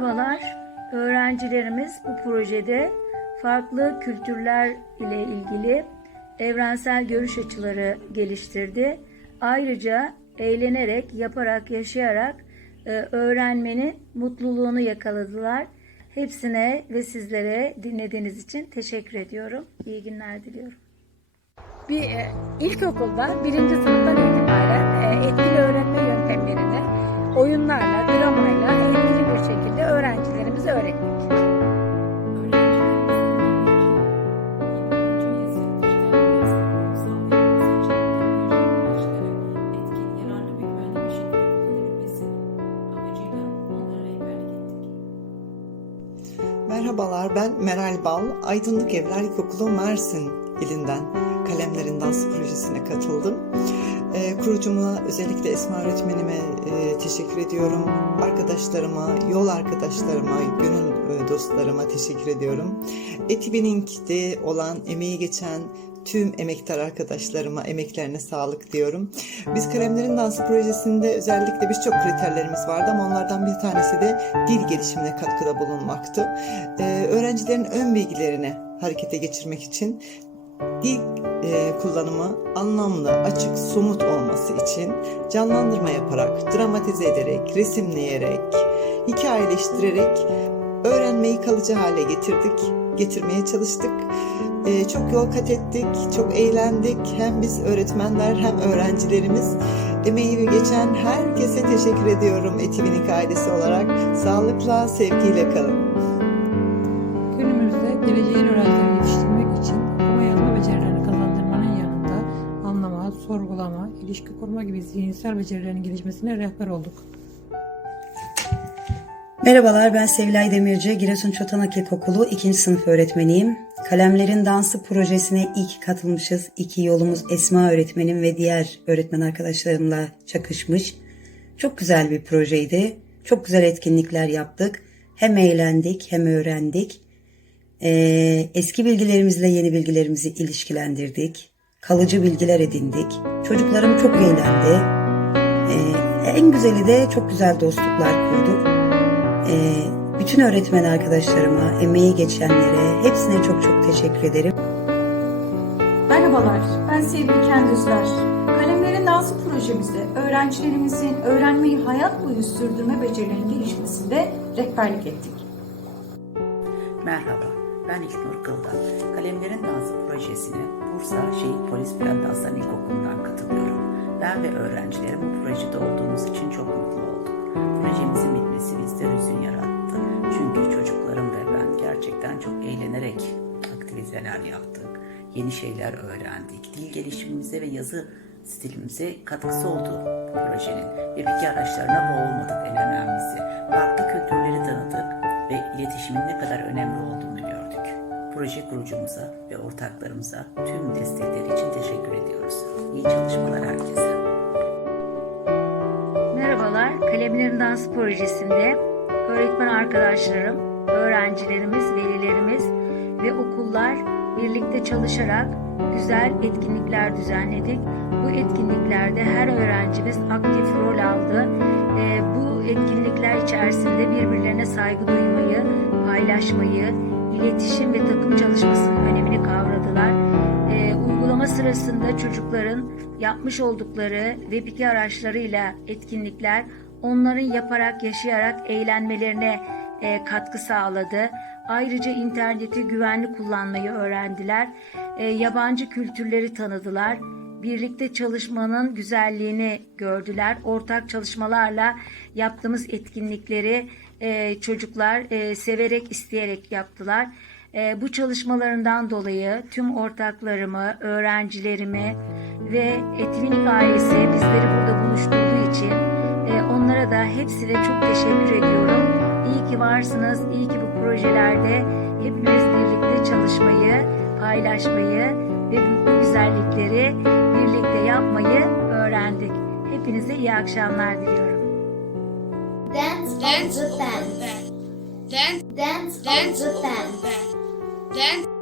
Merhabalar. Öğrencilerimiz bu projede farklı kültürler ile ilgili evrensel görüş açıları geliştirdi. Ayrıca eğlenerek, yaparak, yaşayarak e, öğrenmenin mutluluğunu yakaladılar. Hepsine ve sizlere dinlediğiniz için teşekkür ediyorum. İyi günler diliyorum. bir e, ilkokulda birinci sınıftan itibaren e, etkili öğrenme yöntemlerini oyunlarla, dramayla Merhabalar ben Meral Bal. Aydınlık Evler İlkokulu Mersin ilinden Kalemlerin Dans Projesi'ne katıldım. Ee, kurucuma özellikle Esma öğretmenime e, teşekkür ediyorum. Arkadaşlarıma, yol arkadaşlarıma, gönül e, dostlarıma teşekkür ediyorum. Etibinink'te olan emeği geçen tüm emektar arkadaşlarıma emeklerine sağlık diyorum. Biz Kalemlerin Dansı projesinde özellikle birçok kriterlerimiz vardı ama onlardan bir tanesi de dil gelişimine katkıda bulunmaktı. Ee, öğrencilerin ön bilgilerini harekete geçirmek için dil e, kullanımı anlamlı, açık, somut olması için canlandırma yaparak, dramatize ederek, resimleyerek, hikayeleştirerek öğrenmeyi kalıcı hale getirdik, getirmeye çalıştık. Ee, çok yol kat ettik, çok eğlendik. Hem biz öğretmenler hem öğrencilerimiz. Emeği geçen herkese teşekkür ediyorum Etivinik ailesi olarak. Sağlıkla, sevgiyle kalın. Günümüzde geleceğin öğrencileri yetiştirmek için okuma yazma becerilerini kazandırmanın yanında anlama, sorgulama, ilişki kurma gibi zihinsel becerilerin gelişmesine rehber olduk. Merhabalar ben Sevilay Demirci, Giresun Çotanak İlkokulu 2. sınıf öğretmeniyim. Kalemlerin Dansı projesine ilk katılmışız. İki yolumuz Esma öğretmenim ve diğer öğretmen arkadaşlarımla çakışmış. Çok güzel bir projeydi. Çok güzel etkinlikler yaptık. Hem eğlendik hem öğrendik. Ee, eski bilgilerimizle yeni bilgilerimizi ilişkilendirdik. Kalıcı bilgiler edindik. Çocuklarım çok eğlendi. Ee, en güzeli de çok güzel dostluklar kurduk. Ee, bütün öğretmen arkadaşlarıma, emeği geçenlere hepsine çok çok teşekkür ederim. Merhabalar, ben Sevgi Kendüzler. Kalemlerin Dansı projemizde öğrencilerimizin öğrenmeyi hayat boyu sürdürme becerilerinin gelişmesinde rehberlik ettik. Merhaba, ben İlknur Kıldan. Kalemlerin Dansı projesine Bursa Şehit Polis Fren Dansları İlkokulu'ndan katılıyorum. Ben ve öğrencilerim bu projede olduğumuz için çok mutlu olduk. Projemizin bitmesi bizde hüzün yarattı. Çünkü çocuklarım ve ben gerçekten çok eğlenerek aktiviteler yaptık. Yeni şeyler öğrendik. Dil gelişimimize ve yazı stilimize katkısı oldu projenin. Ve bilgi araçlarına boğulmadık en önemlisi. Farklı kültürleri tanıdık ve iletişimin ne kadar önemli olduğunu gördük. Proje kurucumuza ve ortaklarımıza tüm destekleri için teşekkür ediyoruz. İyi çalışmalar herkese. Kalemlerin Dans Projesi'nde öğretmen arkadaşlarım, öğrencilerimiz, velilerimiz ve okullar birlikte çalışarak güzel etkinlikler düzenledik. Bu etkinliklerde her öğrencimiz aktif rol aldı. Ee, bu etkinlikler içerisinde birbirlerine saygı duymayı, paylaşmayı, iletişim ve takım çalışmasının önemini kavradılar. Ee, uygulama sırasında çocukların yapmış oldukları web 2 araçlarıyla etkinlikler onların yaparak, yaşayarak eğlenmelerine e, katkı sağladı. Ayrıca interneti güvenli kullanmayı öğrendiler. E, yabancı kültürleri tanıdılar. Birlikte çalışmanın güzelliğini gördüler. Ortak çalışmalarla yaptığımız etkinlikleri e, çocuklar e, severek, isteyerek yaptılar. E, bu çalışmalarından dolayı tüm ortaklarımı, öğrencilerimi ve Etvinik ailesi bizleri burada buluşturduğu için onlara da hepsine çok teşekkür ediyorum. İyi ki varsınız, iyi ki bu projelerde hepimiz birlikte çalışmayı, paylaşmayı ve bu, güzellikleri birlikte yapmayı öğrendik. Hepinize iyi akşamlar diliyorum. Dance on the band. Dance, dance on the band. Dance